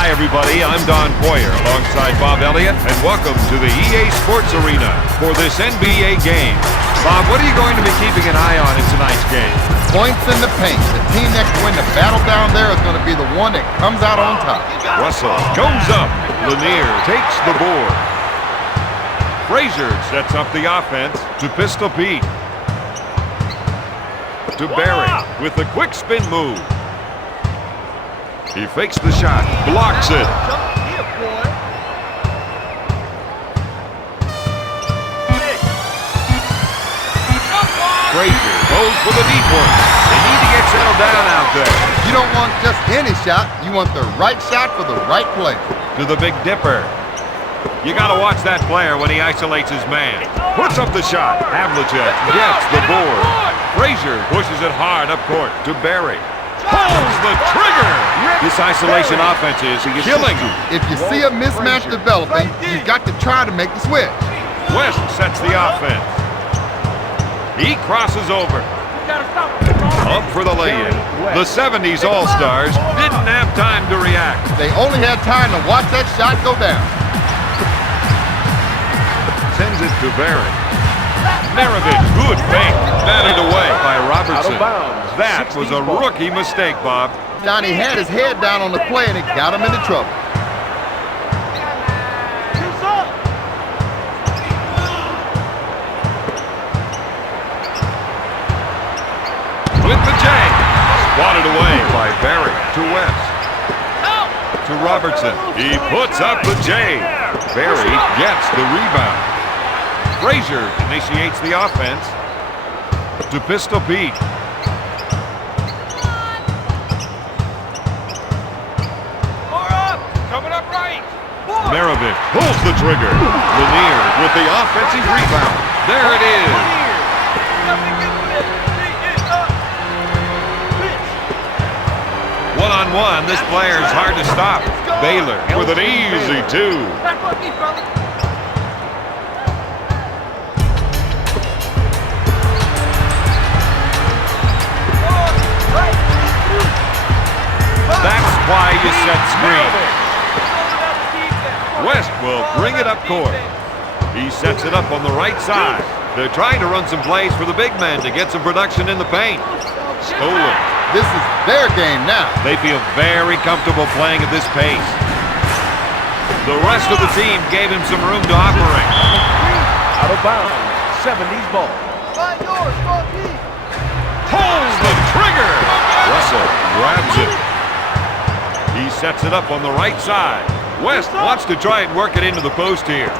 Hi, everybody. I'm Don Poyer alongside Bob Elliott, and welcome to the EA Sports Arena for this NBA game. Bob, what are you going to be keeping an eye on in tonight's game? Points in the paint. The team that can win the battle down there is going to be the one that comes out on top. Russell goes up. Lanier takes the board. Frazier sets up the offense to Pistol Pete. To Barry with a quick spin move. He fakes the shot, blocks it. Frazier goes for the deep one. They need to get settled down out there. You don't want just any shot. You want the right shot for the right play. To the Big Dipper. You got to watch that player when he isolates his man. Puts up the shot. Havlicek gets the board. Frazier pushes it hard up court to Barry. Pulls the trigger. This isolation offense is killing. If you see a mismatch developing, you've got to try to make the switch. West sets the offense. He crosses over. Up for the lay-in. The 70's All-Stars didn't have time to react. They only had time to watch that shot go down. Sends it to Barry. Maravich, good fake. Batted away by Robertson. That was a rookie mistake, Bob. Johnny had his head down on the play and it got him into trouble. With the J. Swatted away by Barry to West. To Robertson. He puts up the J. Barry gets the rebound. Frazier initiates the offense to Pistol Pete. Coming up right. Maravich pulls the trigger. Lanier with the offensive rebound. There it is. One-on-one, this player's hard to stop. Baylor with an easy two. That's why you set screen. West will bring it up court. He sets it up on the right side. They're trying to run some plays for the big men to get some production in the paint. Stolen. This is their game now. They feel very comfortable playing at this pace. The rest of the team gave him some room to operate. Out of bounds. 70's ball. Pulls the trigger. Russell grabs it. He sets it up on the right side. West wants to try and work it into the post here.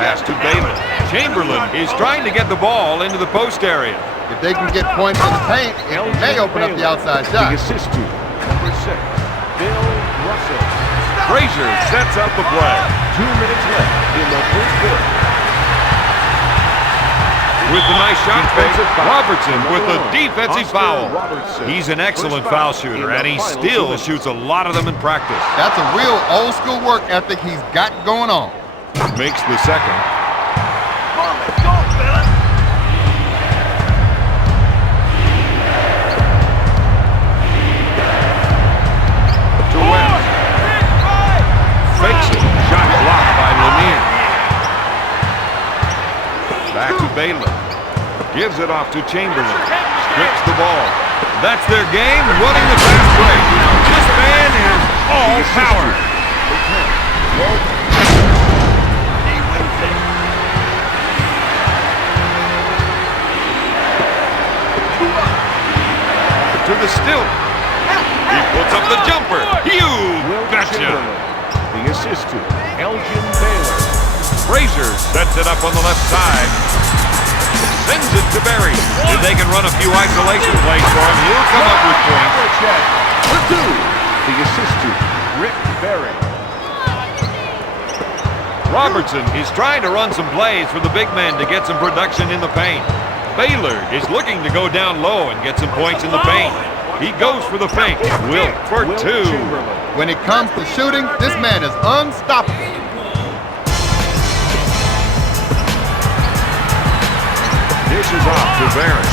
Pass to Baylor. Chamberlain is trying to get the ball into the post area. If they can get points in the paint, it may open up the outside shot. The assist to number 6, Bill Russell. Frazier sets up the play. 2 minutes left in the first quarter. With the nice shot fake, Robertson with the defensive foul. He's an excellent foul shooter, and he still shoots a lot of them in practice. That's a real old school work ethic he's got going on. Makes the second. To West. Fakes it. Shot blocked by Lanier. Back to Baylor. Gives it off to Chamberlain. Strips the ball. That's their game, running the fast break. This man is all power. To the stilt. He puts up the jumper. You betcha. The assist to Elgin Baylor. Frazier sets it up on the left side. Sends it to Barry. If they can run a few isolation plays for him, he'll come up with points. For 2. The assist to Rick Barry. Robertson is trying to run some plays for the big men to get some production in the paint. Baylor is looking to go down low and get some points in the paint. He goes for the fake. Wilt for 2. When it comes to shooting, this man is unstoppable. Dishes off to Barry.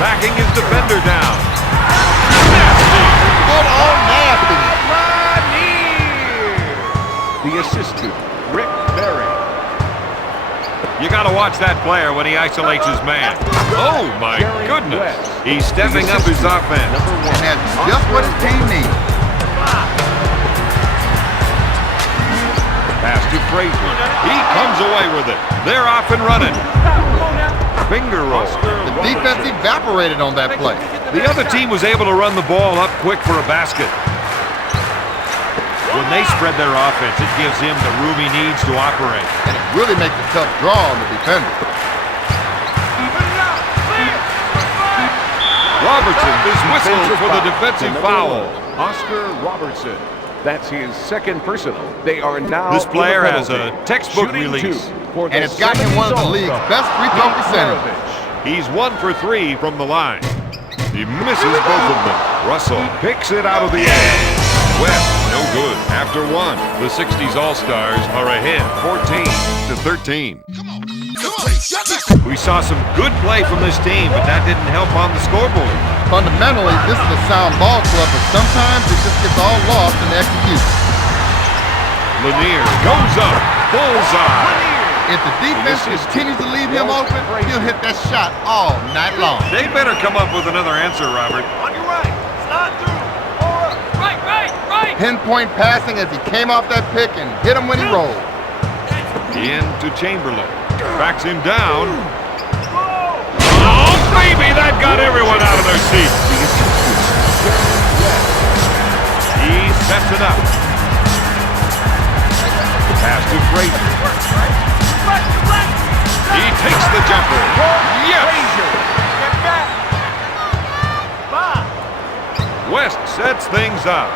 Backing his defender down. Nasty. Good Nothing. The assist to Rick Berry. You got to watch that player when he isolates his man. Oh, my goodness. He's stepping up his offense. And that's just what his team needs. Pass to Frazier. He comes away with it. They're off and running. Finger roll. The defense evaporated on that play. The other team was able to run the ball up quick for a basket. When they spread their offense, it gives him the room he needs to operate. And it really makes a tough draw on the defender. Robertson is whistled for the defensive foul. Oscar Robertson. That's his second personal. They are now. This player has a textbook release. And it's gotten him one of the league's best free throw percentages. He's 1 for 3 from the line. He misses both of them. Russell picks it out of the air. West, no good. After 1, the 60's All-Stars are ahead 14-13. We saw some good play from this team, but that didn't help on the scoreboard. Fundamentally, this is a sound ball club, but sometimes it just gets all lost in the execution. Lanier goes up. Bullseye. If the defense continues to leave him open, he'll hit that shot all night long. They better come up with another answer, Robert. On your right. Slide through. Right. Pinpoint passing as he came off that pick and hit him when he rolled. In to Chamberlain. Backs him down. Oh, baby, that got everyone out of their seats. He sets it up. Pass to Frazier. He takes the jumper. Yes! West sets things up.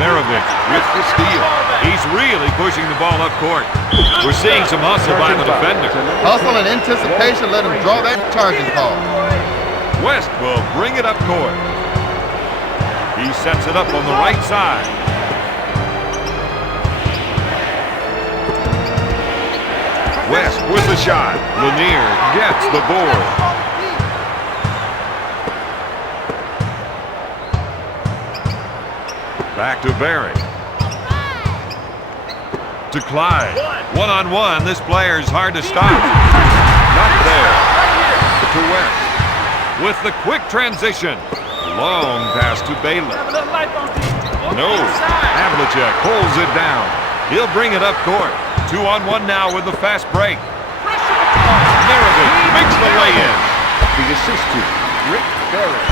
Maravich with the steal. He's really pushing the ball up court. We're seeing some hustle by the defender. Hustle and anticipation let him draw that charging call. West will bring it up court. He sets it up on the right side. West with the shot. Lanier gets the board. Back to Berry. To Clyde. One-on-one, this player's hard to stop. Not there. To West. With the quick transition. Long pass to Baylor. No. Havlicek pulls it down. He'll bring it up court. 2-on-1 now with the fast break. Maravich makes the lay-in. The assist to Rick Berry.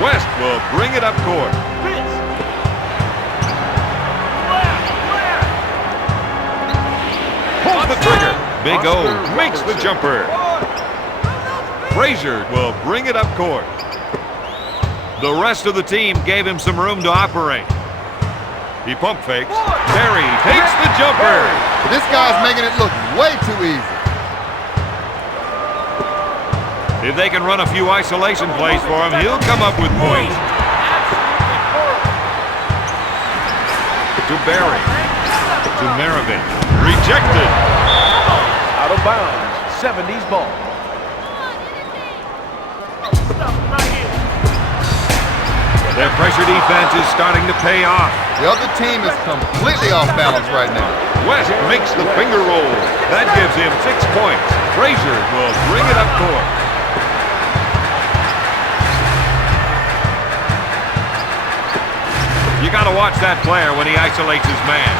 West will bring it up court. Pulls the trigger. Big O makes the jumper. Frazier will bring it up court. The rest of the team gave him some room to operate. He pump fakes. Berry takes the jumper. This guy's making it look way too easy. If they can run a few isolation plays for him, he'll come up with points. To Berry. To Maravich. Rejected. Out of bounds. 70's ball. Their pressure defense is starting to pay off. The other team is completely off balance right now. West makes the finger roll. That gives him 6 points. Frazier will bring it up court. You got to watch that player when he isolates his man.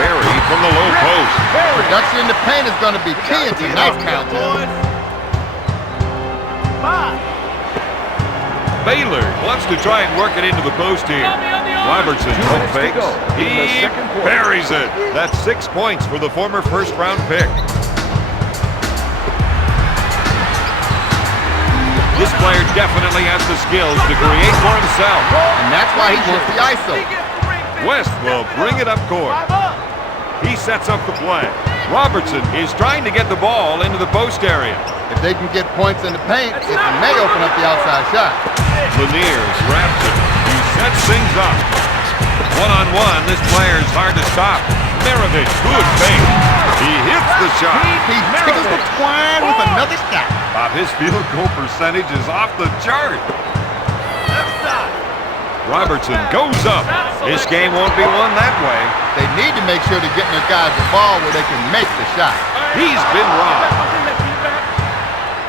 Berry from the low post. Production in the paint is going to be key in tonight's contest. Baylor wants to try and work it into the post here. Robertson pump fakes. He buries it. That's 6 points for the former first-round pick. This player definitely has the skills to create for himself. And that's why he wants the ISO. West will bring it up court. He sets up the play. Robertson is trying to get the ball into the post area. If they can get points in the paint, it may open up the outside shot. Lanier grabs it. He sets things up. One-on-one, this player is hard to stop. Maravich, good fake. He hits the shot. He tickles the twine with another shot. Bob, his field goal percentage is off the chart. Left side. Robertson goes up. This game won't be won that way. They need to make sure they're getting their guys the ball where they can make the shot. He's been robbed.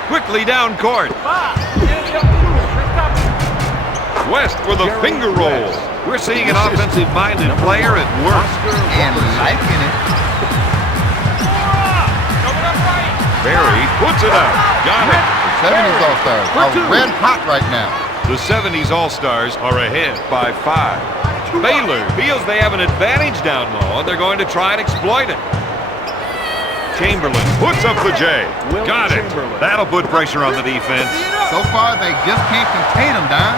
Quickly down court. West with a finger roll. We're seeing an offensive-minded player at work. And liking it. Barry puts it up. Got it. The 70's All-Stars are red hot right now. The 70's All-Stars are ahead by 5. Baylor feels they have an advantage down low, and they're going to try and exploit it. Chamberlain puts up the J. Got it. That'll put pressure on the defense. So far, they just can't contain them, Don.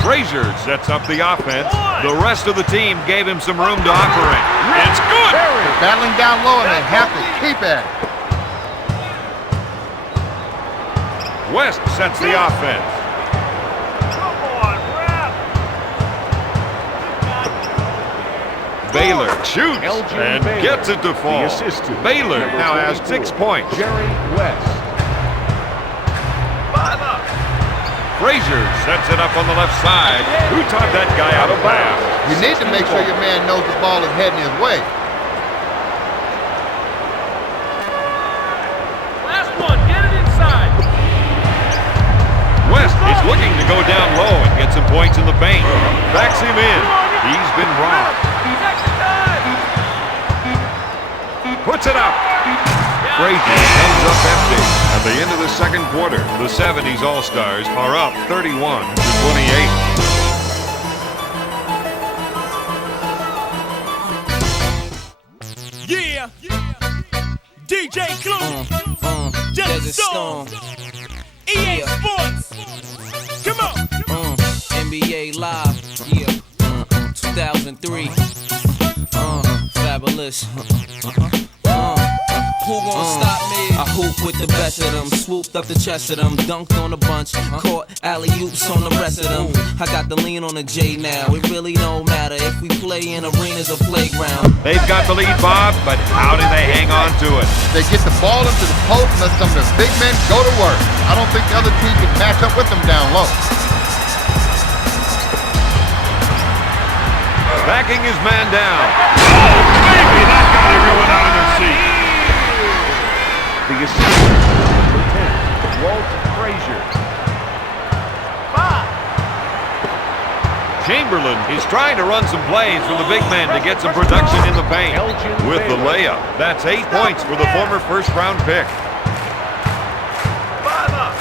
Frazier sets up the offense. The rest of the team gave him some room to operate. It's good. They're battling down low, and they have to keep at it. West sets the offense. Come on, rap. Baylor shoots and gets it to fall. Baylor now has 6 points. Jerry West. 5 up. Frazier sets it up on the left side. Who taught that guy out of bounds? You need to make sure your man knows the ball is heading his way. Last one. Get it inside. West is looking to go down low and get some points in the paint. Backs him in. He's been robbed. Puts it up. Frazier comes up empty. At the end of the second quarter, the 70's All-Stars are up 31-28. Yeah, DJ Clue, Desert Storm, EA Sports, come on, NBA Live, yeah, 2003, fabulous, who gon' stop me? I hoop with the best of them, swooped up the chest of them, dunked on a bunch, caught alley-oops on the rest of them. I got the lean on the J now, it really don't matter if we play in arenas or playground. They've got the lead, Bob, but how do they hang on to it? They get the ball into the post and let some of their big men go to work. I don't think the other team can match up with them down low. Backing his man down. Oh, baby, that got everyone out of their seat. The assistant, number 10, Walt Frazier. 5. Chamberlain is trying to run some plays from the big man to get some production in the paint. With the layup, that's 8 points for the former first-round pick. 5 up.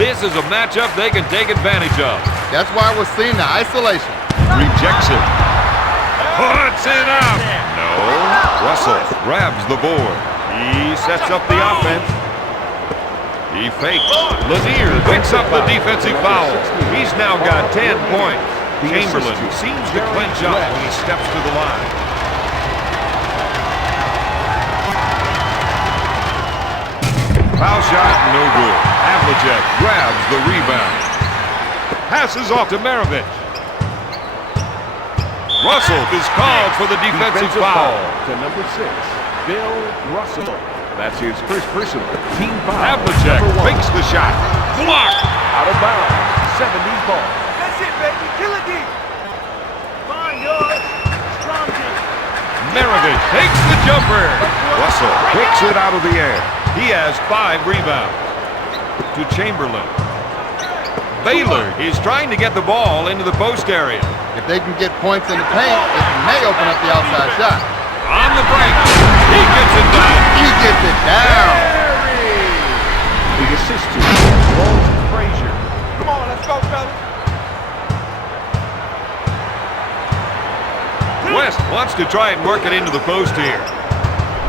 This is a matchup they can take advantage of. That's why we're seeing the isolation. Rejects it. Puts it up. No. Russell grabs the board. He sets up the offense. He fakes. Lanier picks up the defensive foul. He's now got 10 points. Chamberlain seems to clench up when he steps to the line. Foul shot, no good. Havlicek grabs the rebound. Passes off to Maravich. Russell is called for the defensive foul. To number 6, Bill Russell. That's his first personal team foul. Havlicek fakes the shot. Blocked. Out of bounds. 70's ball. That's it, baby. Kill it deep. Fine, yours. Strong team. Maravich takes the jumper. Russell kicks it out of the air. He has 5 rebounds. To Chamberlain. Baylor is trying to get the ball into the post area. If they can get points in the paint, it may open up the outside shot. On the break. He gets it down. He gets it down. The assistant, Walt Frazier. Come on, let's go, fellas. West wants to try and work it into the post here.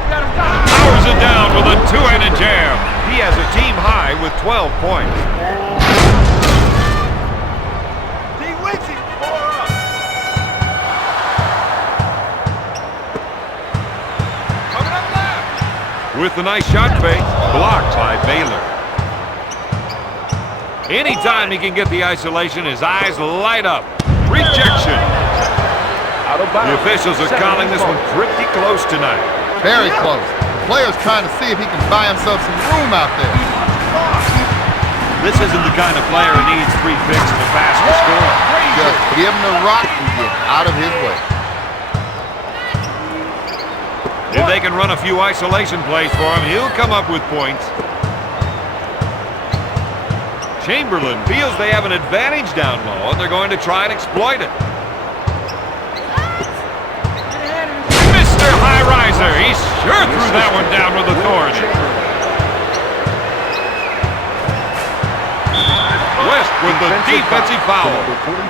Powers it down with a two-handed jam. He has a team high with 12 points. He wins it. 4 up. Coming up left. With the nice shot fake, blocked by Baylor. Anytime he can get the isolation, his eyes light up. Rejection. Out of The bounds. officials are calling this one pretty close tonight. Very close. The player's trying to see if he can buy himself some room out there. This isn't the kind of player who needs 3 picks and a pass to score. Just give him the rock and get out of his way. If they can run a few isolation plays for him, he'll come up with points. Chamberlain feels they have an advantage down low, and they're going to try and exploit it. Mr. High Riser, he sure threw that one down with authority. West with the defensive foul.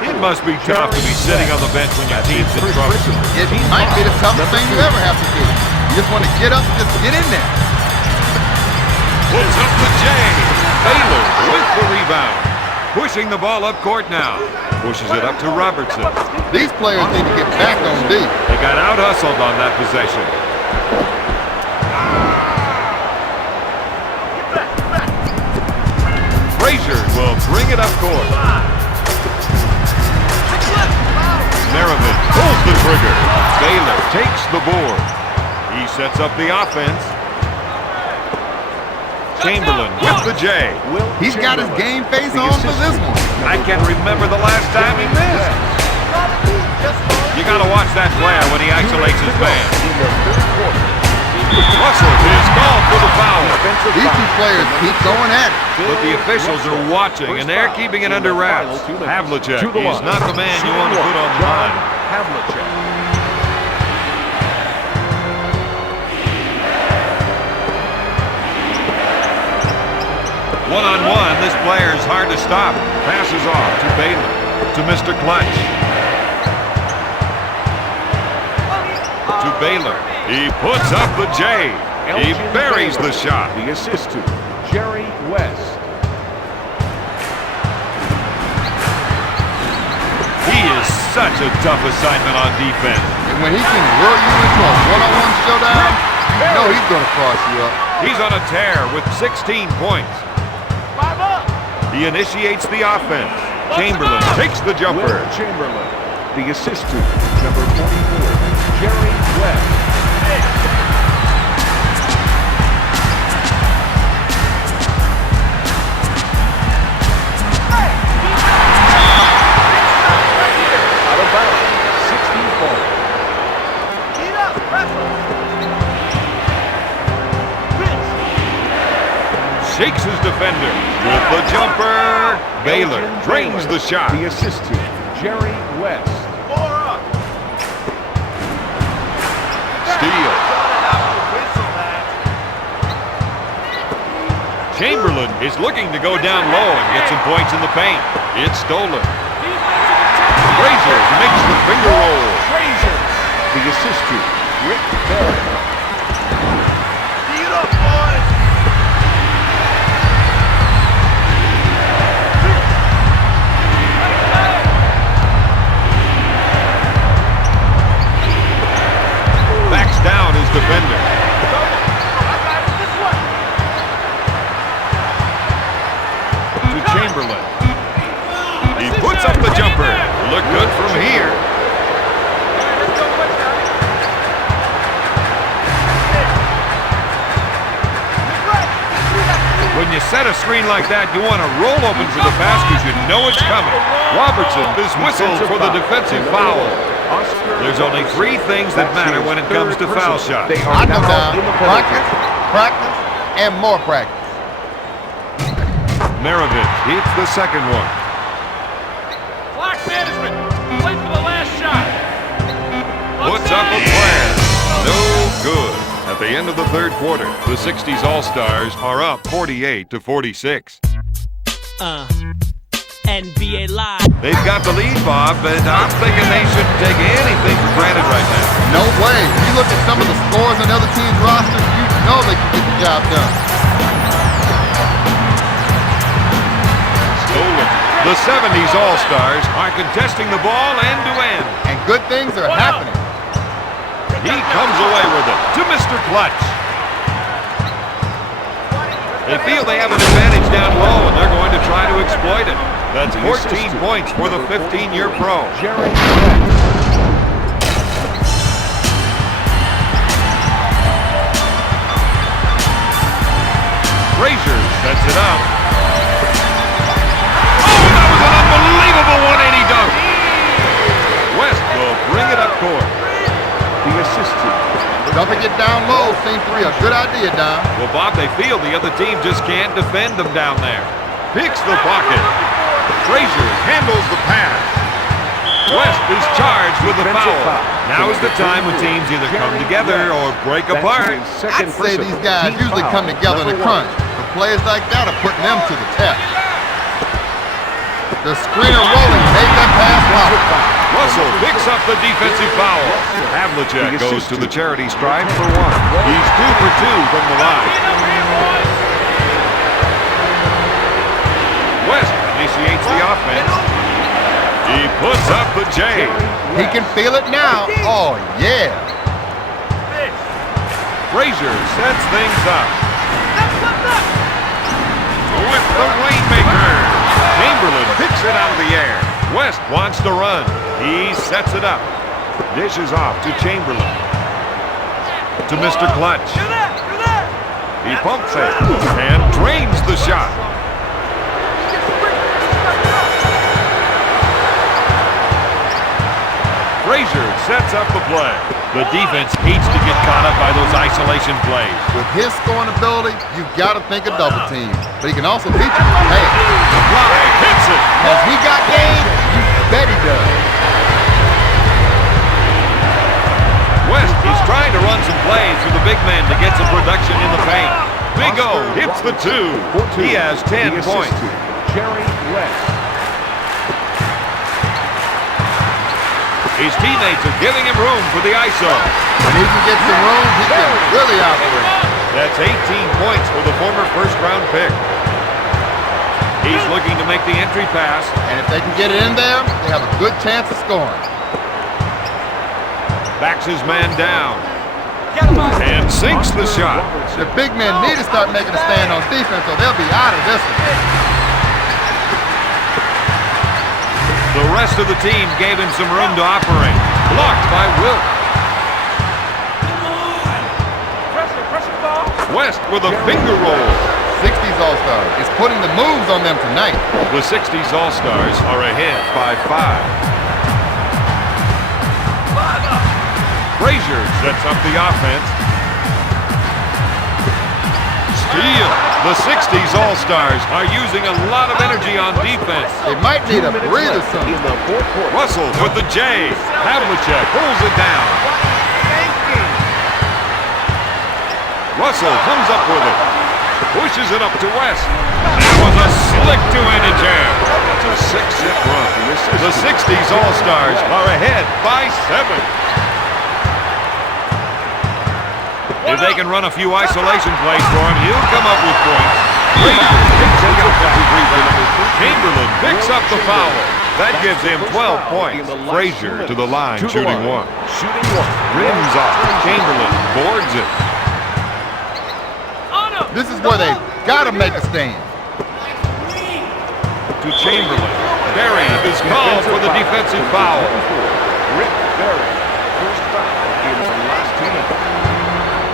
It must be tough to be sitting on the bench when your team's in trouble. It might be the toughest thing you ever have to do. You just want to get up and just get in there. Puts up the J. Baylor with the rebound. Pushing the ball up court now. Pushes it up to Robertson. These players need to get back on D. They got out-hustled on that possession. Frazier will bring it up court. Maravich pulls the trigger. Baylor takes the board. He sets up the offense. Chamberlain with the J. He's got his game face on for this one. I can't remember the last time he missed. You got to watch that player when he isolates his man. Russell is called for the foul. These two players keep going at it. But the officials are watching, and they're keeping it under wraps. Havlicek is not the man you want to put on the line. Havlicek. One-on-one, this player is hard to stop. Passes off to Baylor, to Mr. Clutch. To Baylor. He puts up the J. He buries the shot. The assist to Jerry West. He is such a tough assignment on defense. And when he can lure you into a one-on-one showdown, you know he's going to cross you up. He's on a tear with 16 points. He initiates the offense. Chamberlain takes the jumper. Will Chamberlain. The assist to number 44, Jerry West. Out of bounds, 16 points. Shakes his defender with the jumper. Baylor drains the shot. The assist to Jerry West. Steal. Chamberlain is looking to go down low and get some points in the paint. It's stolen. Frazier makes the finger roll. Frazier. The assist to Rick Bell. Backs down his defender. To Chamberlain. He puts up the jumper. Look good from here. When you set a screen like that, you want to roll open for the pass because you know it's coming. Robertson is whistled for the defensive foul. There's only 3 things that matter when it comes to foul shots. I know now. Practice, practice, and more practice. Maravich hits the second one. Clock management. Wait for the last shot. Puts up a plan. No good. At the end of the third quarter, the 60's All-Stars are up 48-46. NBA Live. They've got the lead, Bob, but I'm thinking they shouldn't take anything for granted right now. No way. When you look at some of the scores on other teams' rosters, you know they can get the job done. Stolen. The 70's All-Stars are contesting the ball end-to-end. And good things are happening. He comes away with it to Mr. Clutch. They feel they have an advantage down low, and they're going to try to exploit it. That's 14 points for the 15-year pro. Jerry West. it up. Oh, that was an unbelievable 180 dunk. West will bring it up court. The assist team. Dumping it down low seems to be a good idea, Don. Well, Bob, they feel the other team just can't defend them down there. Picks the pocket. Frazier handles the pass. West is charged with the foul. Now is the time when teams either come together or break apart. I'd say these guys usually come together in a crunch, but players like that are putting them to the test. The screener rolling made that pass foul. Russell picks up the defensive foul. Havlicek goes to the charity stripe for 1. He's 2 for 2 from the line. West initiates the offense. He puts up the J. He can feel it now. Oh, yeah. Frazier sets things up. With the Rainmaker. Chamberlain picks it out of the air. West wants to run. He sets it up. Dishes off to Chamberlain. To Mr. Clutch. He pumps it and drains the shot. Frazier sets up the play. The defense hates to get caught up by those isolation plays. With his scoring ability, you've got to think a double team. But he can also beat you. Hey, Fly hits it. has he got game? You bet he does. West is trying to run some plays for the big man to get some production in the paint. Big O hits the 2. He has 10 points. Jerry West. His teammates are giving him room for the ISO. When he can get some room, he can really operate. That's 18 points for the former first-round pick. He's looking to make the entry pass. And if they can get it in there, they have a good chance of scoring. Backs his man down. And sinks the shot. The big men need to start making a stand on defense or they'll be out of this one. The rest of the team gave him some room to operate. Blocked by Wilt. West with a finger roll. 60's All-Stars is putting the moves on them tonight. The 60's All-Stars are ahead by 5. Frazier sets up the offense. Steal. The 60's All-Stars are using a lot of energy on defense. They might need a breather soon. Russell with the J. Havlicek pulls it down. Russell comes up with it. Pushes it up to West. That was a slick two-handed jam. That's a 6-hit run. The 60's All-Stars are ahead by 7. If they can run a few isolation plays for him, he'll come up with points. Chamberlain picks up the foul. That gives him 12 points. Frazier to the line, shooting 1. Rims off. Chamberlain boards it. This is where they've got to make a stand. To Chamberlain. Berry is called for the defensive foul. Rick Berry, first foul in the last 2 minutes.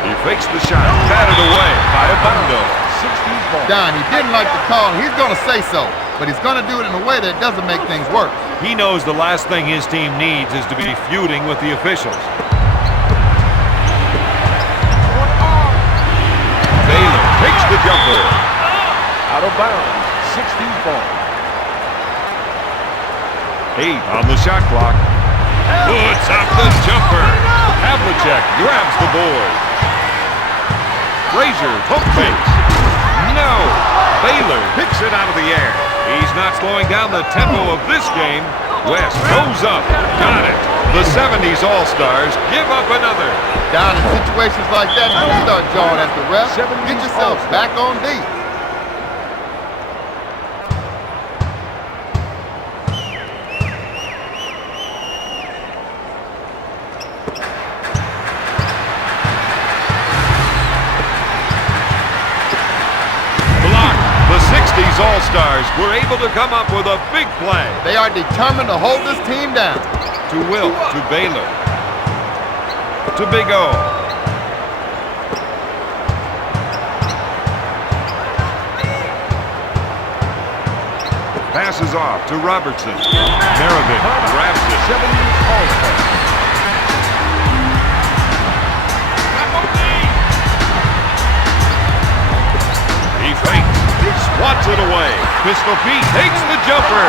He fakes the shot, batted away by Abondo. 60's ball. Don, he didn't like the call. He's going to say so, but he's going to do it in a way that doesn't make things worse. He knows the last thing his team needs is to be feuding with the officials. Baylor takes the jumper. Out of bounds. 60's ball. 8 on the shot clock. Puts up the jumper. Havlicek grabs the board. Frazier pump fakes. No! Baylor picks it out of the air. He's not slowing down the tempo of this game. West goes up. Got it. The 70's All-Stars give up another. Down in situations like that, you start jawing at the ref. Get yourself back on deep. All-Stars were able to come up with a big play. They are determined to hold this team down. To Wilt, to Baylor, to Big O. Passes off to Robertson. Maravich grabs it. 70's All-Star. He fakes. He swats it away. Pistol Pete takes the jumper.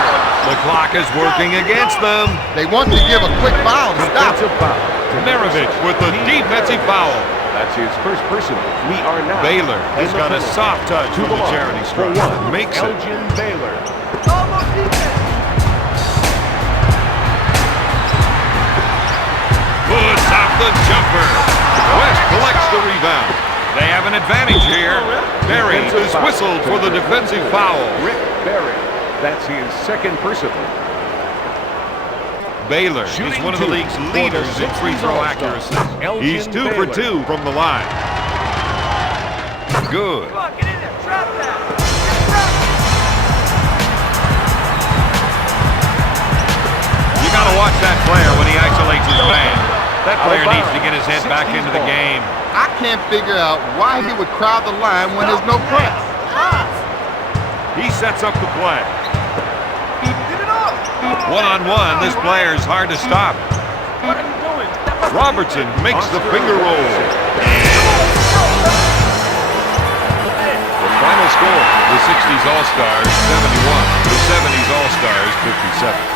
The clock is working against them. They want to give a quick foul to stop it. Defensive foul. Maravich with the defensive foul. That's his first personal. We are now. Baylor has in the got a penalty. soft touch To from the the line. charity For stripe. one, Makes it. Elgin Baylor. Almost defense. Puts up the jumper. West collects the rebound. They have an advantage here. Berry Defensive is foul. whistled for the defensive foul. Rick Berry. That's his second personal. Baylor is Shooting one of the two league's for the leaders in 60's free throw All-Star. accuracy. Elgin He's 2 for Baylor. 2 from the line. Good. Come on, get in there. Trap that. Trap. You got to watch that player when he isolates his man. That player Out of needs to bounds. get his head back 60's into the ball. game. I can't figure out why he would crowd the line when there's no press. He sets up the play. Get it off. One-on-one, this player is hard to stop. What are you doing? Robertson makes the finger roll. The final score, the 60's All-Stars 71, the 70's All-Stars 57.